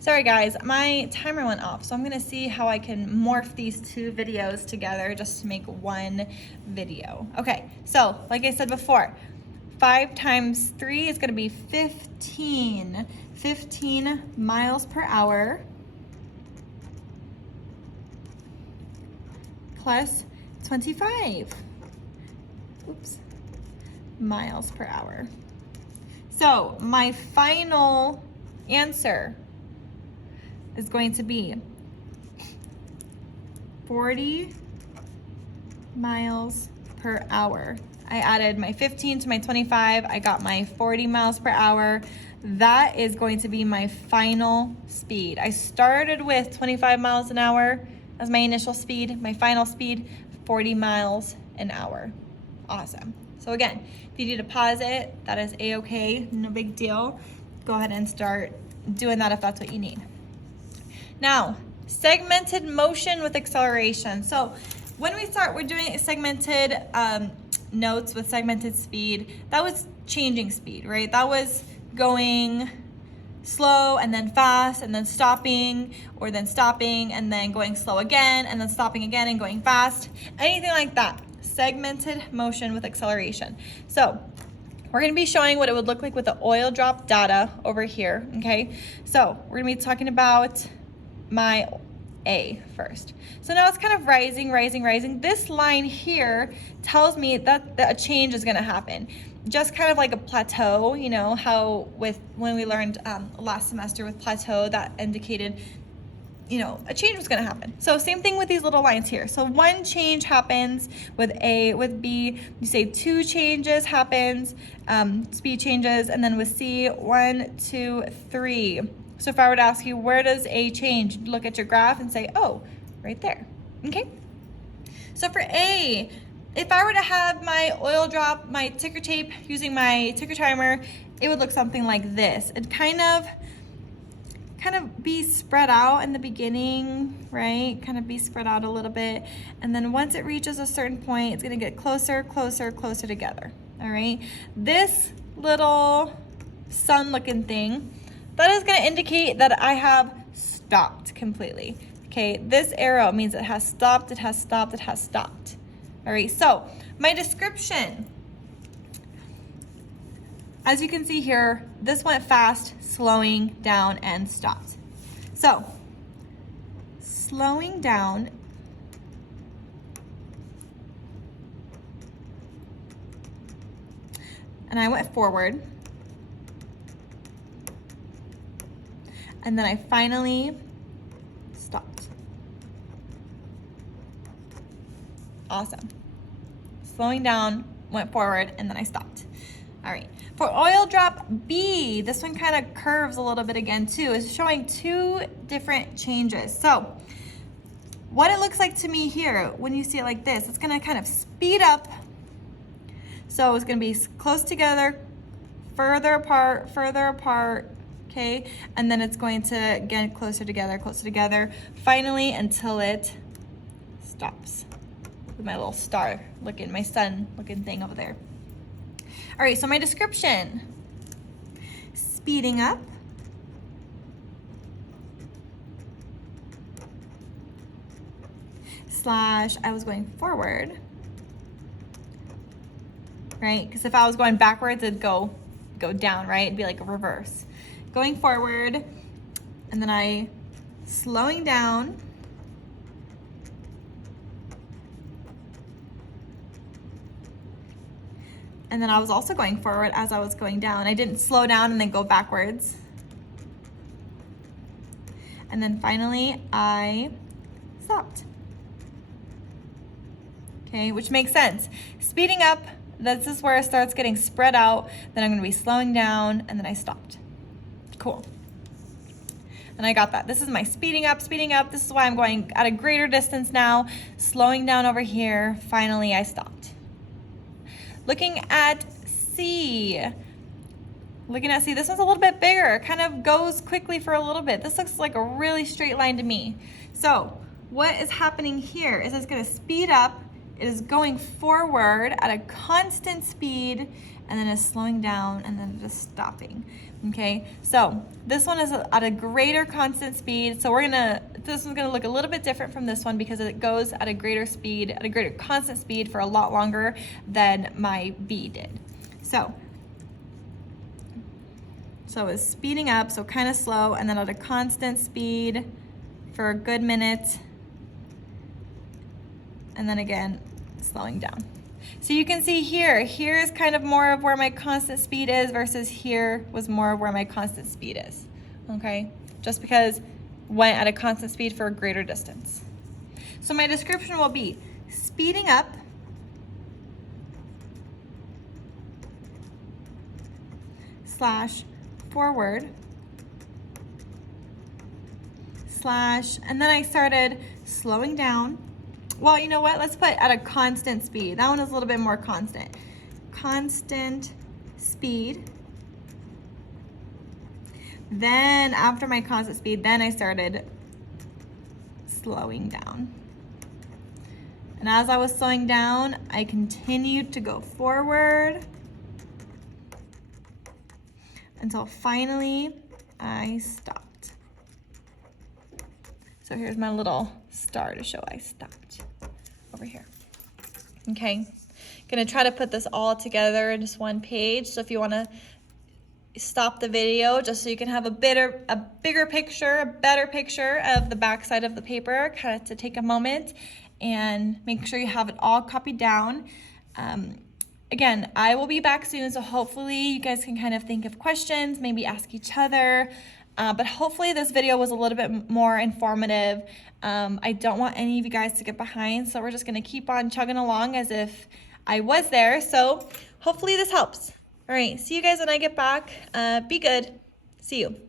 Sorry guys, my timer went off, so I'm gonna see how I can morph these two videos together just to make one video. Okay, so like I said before, 5 times 3 is gonna be 15. 15 miles per hour plus 25. Miles per hour. So my final answer is going to be 40 miles per hour. I added my 15 to my 25. I got my 40 miles per hour. That is going to be my final speed. I started with 25 miles an hour as my initial speed. My final speed, 40 miles an hour. Awesome. So again, if you need to pause it, that is a-okay, no big deal. Go ahead and start doing that if that's what you need. Now, segmented motion with acceleration. So when we're doing segmented notes with segmented speed, that was changing speed, right? That was going slow and then fast and then stopping, or then stopping and then going slow again and then stopping again and going fast, anything like that. Segmented motion with acceleration. So we're going to be showing what it would look like with the oil drop data over here, okay? So we're going to be talking about my A first. So now it's kind of rising, rising, rising. This line here tells me that a change is going to happen. Just kind of like a plateau, you know, how when we learned last semester with plateau, that indicated, you know, a change was going to happen. So same thing with these little lines here. So one change happens with A. With B, you say 2 changes happens, speed changes, and then with C, 1, 2, 3. So if I were to ask you, where does A change? You'd look at your graph and say, oh, right there, okay? So for A, if I were to have my oil drop, my ticker tape, using my ticker timer, it would look something like this. It'd kind of be spread out in the beginning, right? Kind of be spread out a little bit. And then once it reaches a certain point, it's gonna get closer, closer, closer together, all right? This little sun looking thing, that is gonna indicate that I have stopped completely. Okay, this arrow means it has stopped, it has stopped, it has stopped. All right, so my description, as you can see here, this went fast, slowing down, and stopped. So, slowing down and I went forward. And then I finally stopped. Awesome. Slowing down, went forward, and then I stopped. All right. For oil drop B, this one kind of curves a little bit again too. It's showing 2 different changes. So what it looks like to me here, when you see it like this, it's going to kind of speed up. So it's going to be close together, further apart, okay? And then it's going to get closer together, finally until it stops. With my little star looking, my sun looking thing over there. All right, so my description, speeding up, slash I was going forward, right? Because if I was going backwards, it'd go down, right? It'd be like a reverse. Going forward, and then I slowing down, and then I was also going forward as I was going down. I didn't slow down and then go backwards. And then finally, I stopped. Okay, which makes sense. Speeding up, this is where it starts getting spread out. Then I'm gonna be slowing down, and then I stopped. Cool. And I got that. This is my speeding up. This is why I'm going at a greater distance now. Slowing down over here. Finally, I stopped. Looking at C. This one's a little bit bigger. It kind of goes quickly for a little bit. This looks like a really straight line to me. So what is happening here is it's going to speed up. It is going forward at a constant speed, and then it's slowing down, and then just stopping. Okay, so this one is at a greater constant speed. So this one's gonna look a little bit different from this one because it goes at a greater speed, at a greater constant speed for a lot longer than my B did. So it's speeding up, so kind of slow, and then at a constant speed for a good minute, and then again, slowing down. So you can see here is kind of more of where my constant speed is versus here was more of where my constant speed is, okay? Just because went at a constant speed for a greater distance. So my description will be speeding up, slash forward, slash, and then I started slowing down. Well, you know what? Let's put at a constant speed. That one is a little bit more constant. Constant speed. Then after my constant speed, then I started slowing down. And as I was slowing down, I continued to go forward until finally I stopped. So here's my little star to show I stopped over here. Okay, gonna try to put this all together in just one page. So if you wanna stop the video just so you can have a bigger picture, a better picture of the back side of the paper, kind of to take a moment and make sure you have it all copied down. Again, I will be back soon, so hopefully you guys can kind of think of questions, maybe ask each other. But hopefully this video was a little bit more informative. I don't want any of you guys to get behind, so we're just gonna keep on chugging along as if I was there. So hopefully this helps. All right, see you guys when I get back. Be good. See you.